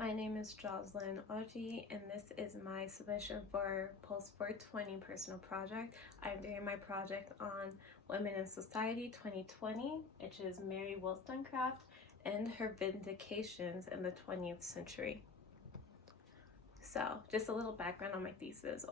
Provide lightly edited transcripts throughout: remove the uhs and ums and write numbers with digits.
My name is Jocelyn Oji, and this is my submission for POLS 420 personal project. I'm doing my project on Women in Society 2020, which is Mary Wollstonecraft and her vindications in the 20th century. So, just a little background on my thesis,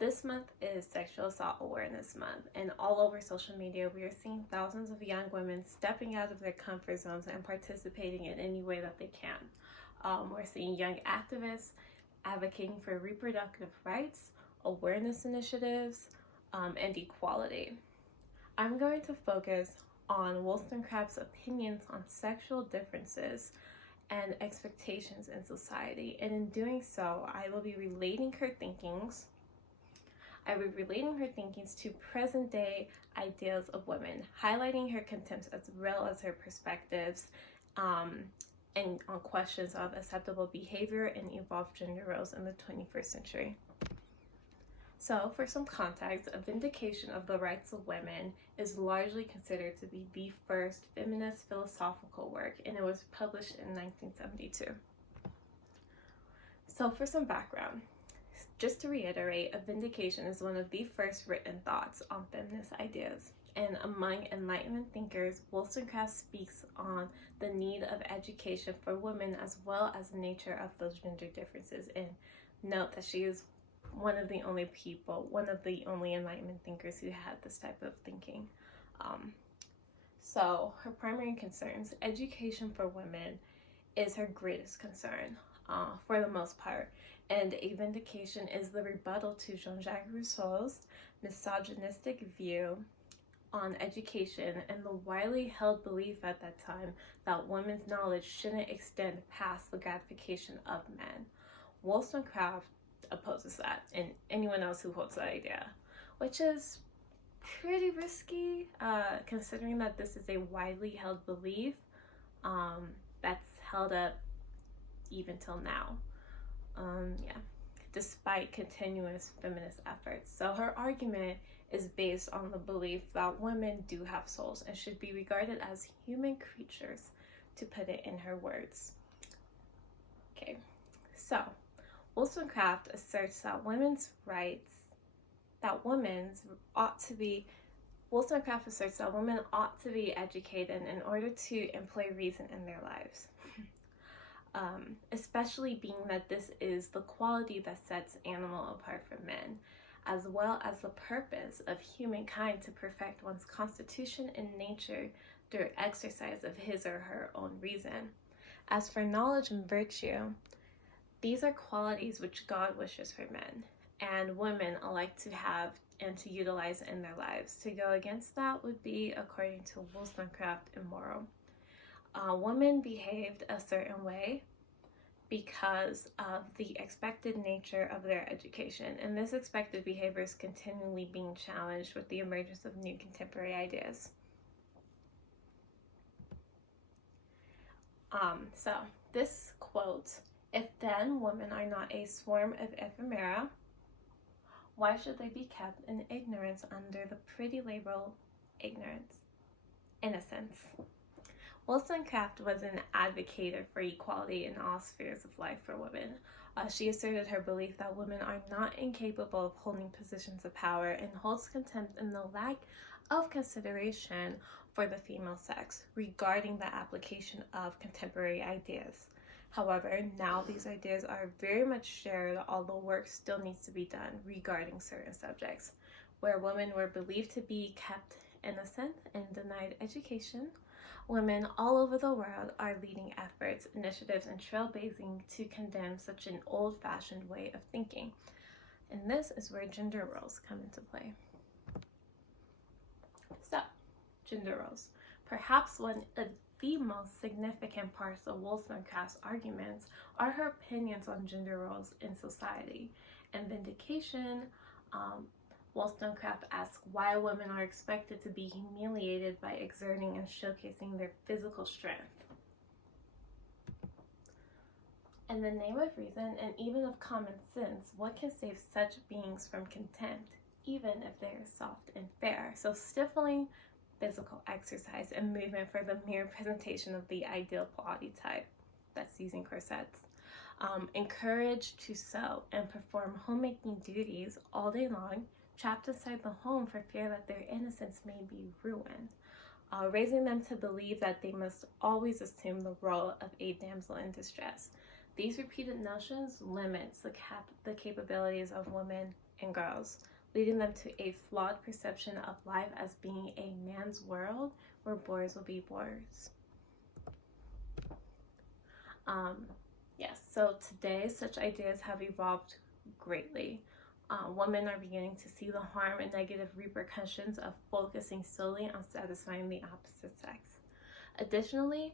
This month is Sexual Assault Awareness Month, and all over social media we are seeing thousands of young women stepping out of their comfort zones and participating in any way that they can. We're seeing young activists advocating for reproductive rights, awareness initiatives, and equality. I'm going to focus on Wollstonecraft's opinions on sexual differences and expectations in society, and in doing so, I will be relating her thinkings to present-day ideas of women, highlighting her contempt as well as her perspectives, and on questions of acceptable behavior and evolved gender roles in the 21st century. So, for some context, A Vindication of the Rights of Women is largely considered to be the first feminist philosophical work, and it was published in 1972. So, for some background, just to reiterate, A Vindication is one of the first written thoughts on feminist ideas. And among Enlightenment thinkers, Wollstonecraft speaks on the need of education for women as well as the nature of those gender differences. And note that she is one of the only Enlightenment thinkers who had this type of thinking. So her primary concerns, education for women is her greatest concern for the most part. And A Vindication is the rebuttal to Jean-Jacques Rousseau's misogynistic view on education and the widely held belief at that time that women's knowledge shouldn't extend past the gratification of men. Wollstonecraft opposes that, and anyone else who holds that idea, which is pretty risky considering that this is a widely held belief that's held up even till now. Despite continuous feminist efforts. So her argument is based on the belief that women do have souls and should be regarded as human creatures, to put it in her words. Okay, so Wollstonecraft asserts that Wollstonecraft asserts that women ought to be educated in order to employ reason in their lives. Especially being that this is the quality that sets animal apart from men, as well as the purpose of humankind to perfect one's constitution and nature through exercise of his or her own reason. As for knowledge and virtue, these are qualities which God wishes for men, and women alike to have and to utilize in their lives. To go against that would be, according to Wollstonecraft, immoral. Women behaved a certain way because of the expected nature of their education, and this expected behavior is continually being challenged with the emergence of new contemporary ideas. So this quote, "If then women are not a swarm of ephemera, why should they be kept in ignorance under the pretty label innocence?" Wollstonecraft was an advocate for equality in all spheres of life for women. She asserted her belief that women are not incapable of holding positions of power and holds contempt in the lack of consideration for the female sex regarding the application of contemporary ideas. However, now these ideas are very much shared, although work still needs to be done regarding certain subjects. Where women were believed to be kept innocent and denied education, women all over the world are leading efforts, initiatives, and trailblazing to condemn such an old-fashioned way of thinking. And this is where gender roles come into play. So, gender roles. Perhaps one of the most significant parts of Wollstonecraft's arguments are her opinions on gender roles in society. In Vindication, Wollstonecraft asks why women are expected to be humiliated by exerting and showcasing their physical strength. In the name of reason and even of common sense, what can save such beings from contempt, even if they are soft and fair? So stifling physical exercise and movement for the mere presentation of the ideal body type. that's using corsets. Encouraged to sew and perform homemaking duties all day long, trapped inside the home for fear that their innocence may be ruined. Raising them to believe that they must always assume the role of a damsel in distress. These repeated notions limits the capabilities of women and girls, leading them to a flawed perception of life as being a man's world where boys will be boys. Yes, so today such ideas have evolved greatly. Women are beginning to see the harm and negative repercussions of focusing solely on satisfying the opposite sex. Additionally,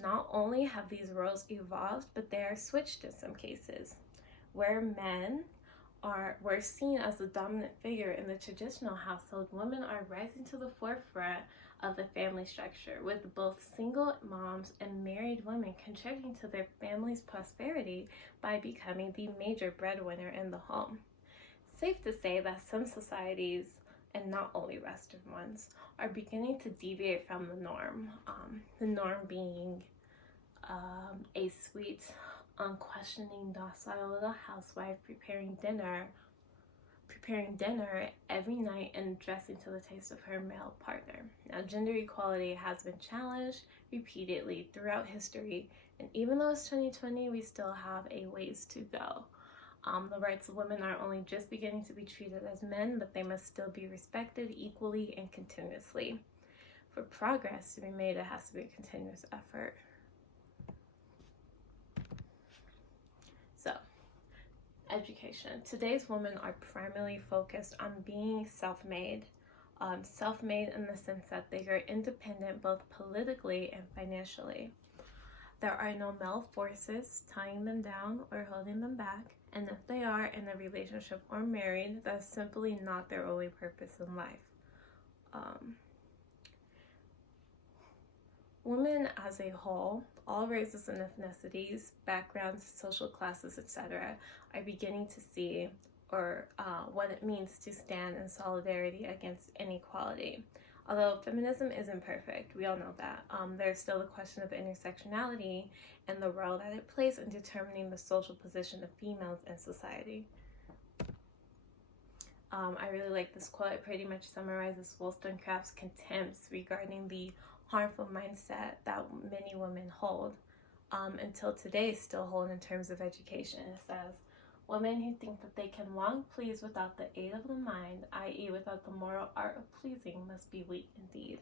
not only have these roles evolved, but they are switched in some cases, where men were seen as the dominant figure in the traditional household. Women are rising to the forefront of the family structure, with both single moms and married women contributing to their family's prosperity by becoming the major breadwinner in the home. Safe to say that some societies, and not only Western ones, are beginning to deviate from the norm. The norm being a sweet, unquestioning, docile little housewife preparing dinner every night and dressing to the taste of her male partner. Now, gender equality has been challenged repeatedly throughout history, and even though it's 2020, we still have a ways to go. The rights of women are only just beginning to be treated as men, but they must still be respected equally and continuously. For progress to be made, it has to be a continuous effort. So, education. Today's women are primarily focused on being self-made. Self-made in the sense that they are independent both politically and financially. There are no male forces tying them down or holding them back, and if they are in a relationship or married, that's simply not their only purpose in life. Women as a whole, all races and ethnicities, backgrounds, social classes, etc., are beginning to see what it means to stand in solidarity against inequality. Although feminism isn't perfect, we all know that, there's still the question of intersectionality and the role that it plays in determining the social position of females in society. I really like this quote. It pretty much summarizes Wollstonecraft's contempts regarding the harmful mindset that many women hold, until today still hold in terms of education. It says, women who think that they can long please without the aid of the mind, i.e. without the moral art of pleasing, must be weak indeed.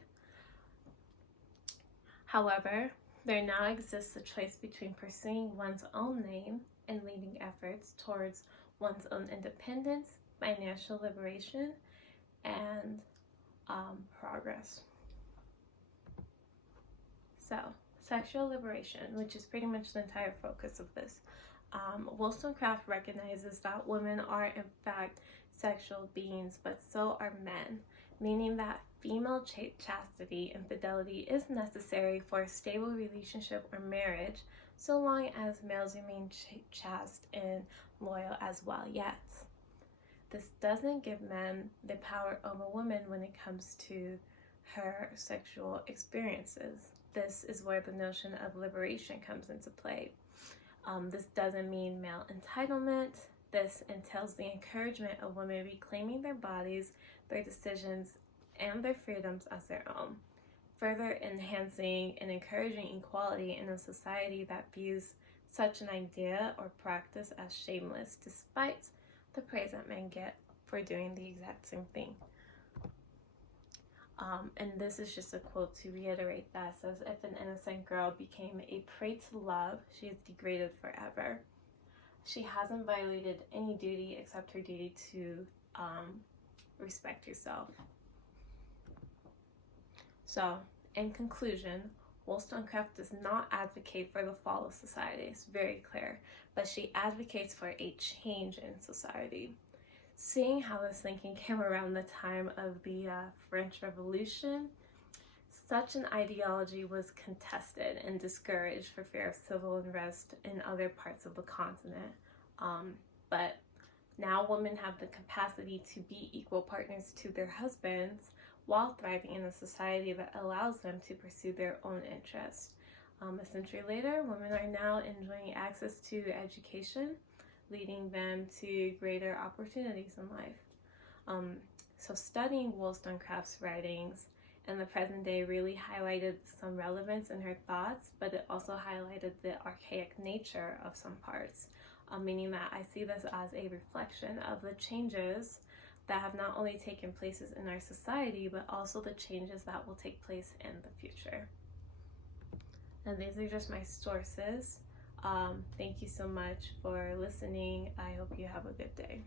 However, there now exists a choice between pursuing one's own name and leading efforts towards one's own independence, financial liberation, and progress. So, sexual liberation, which is pretty much the entire focus of this. Wollstonecraft recognizes that women are in fact sexual beings, but so are men, meaning that female chastity and fidelity is necessary for a stable relationship or marriage, so long as males remain chaste and loyal as well. Yet, this doesn't give men the power over women when it comes to her sexual experiences. This is where the notion of liberation comes into play. This doesn't mean male entitlement. This entails the encouragement of women reclaiming their bodies, their decisions, and their freedoms as their own, further enhancing and encouraging equality in a society that views such an idea or practice as shameless, despite the praise that men get for doing the exact same thing. And this is just a quote to reiterate that. It says, if an innocent girl became a prey to love, she is degraded forever. She hasn't violated any duty except her duty to respect herself. So, in conclusion, Wollstonecraft does not advocate for the fall of society, it's very clear, but she advocates for a change in society. Seeing how this thinking came around the time of the French Revolution, such an ideology was contested and discouraged for fear of civil unrest in other parts of the continent. But now women have the capacity to be equal partners to their husbands while thriving in a society that allows them to pursue their own interests. A century later, women are now enjoying access to education, leading them to greater opportunities in life. So studying Wollstonecraft's writings in the present day really highlighted some relevance in her thoughts, but it also highlighted the archaic nature of some parts, meaning that I see this as a reflection of the changes that have not only taken places in our society, but also the changes that will take place in the future. And these are just my sources. Thank you so much for listening. I hope you have a good day.